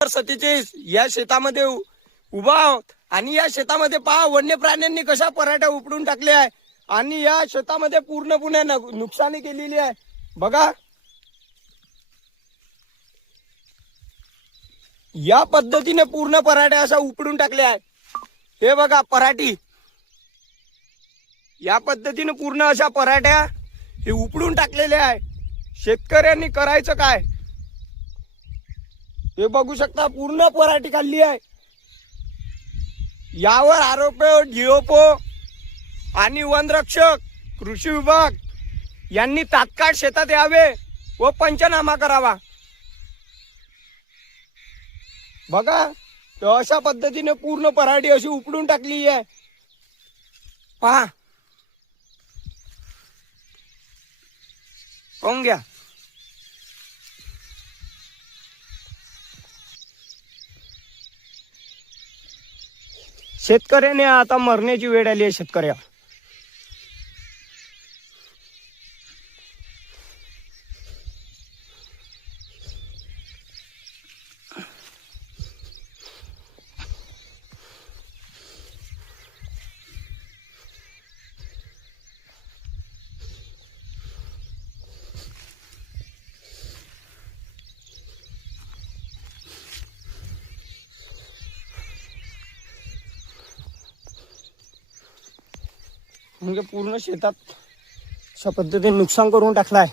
2047 या शेतामध्ये उभा आहोत आणि या शेतामध्ये पहा वन्य प्राण्यांनी कशा पराठ्या उपडून टाकल्या आहे आणि या शेतामध्ये पूर्णपणे नुकसानी केलेली आहे. बघा या पद्धतीने पूर्ण पराठ्या अशा उपडून टाकल्या आहे. हे बघा पराठी या पद्धतीने पूर्ण अशा पराठ्या हे उपडून टाकलेल्या आहे. शेतकऱ्यांनी करायचं काय हे बघू शकता. पूर्ण पराठी खाल्ली आहे. यावर आरोपी डीओपो आणि वनरक्षक कृषी विभाग यांनी तात्काळ शेतात यावे व पंचनामा करावा. बघा अशा पद्धतीने पूर्ण पराठी अशी उपडून टाकली आहे. पहा पाहून घ्या. शेतकऱ्याने आता मरण्याची वेळ आली आहे. शेतकऱ्या म्हणजे पूर्ण शेतात अशा पद्धतीने नुकसान करून टाकलाय.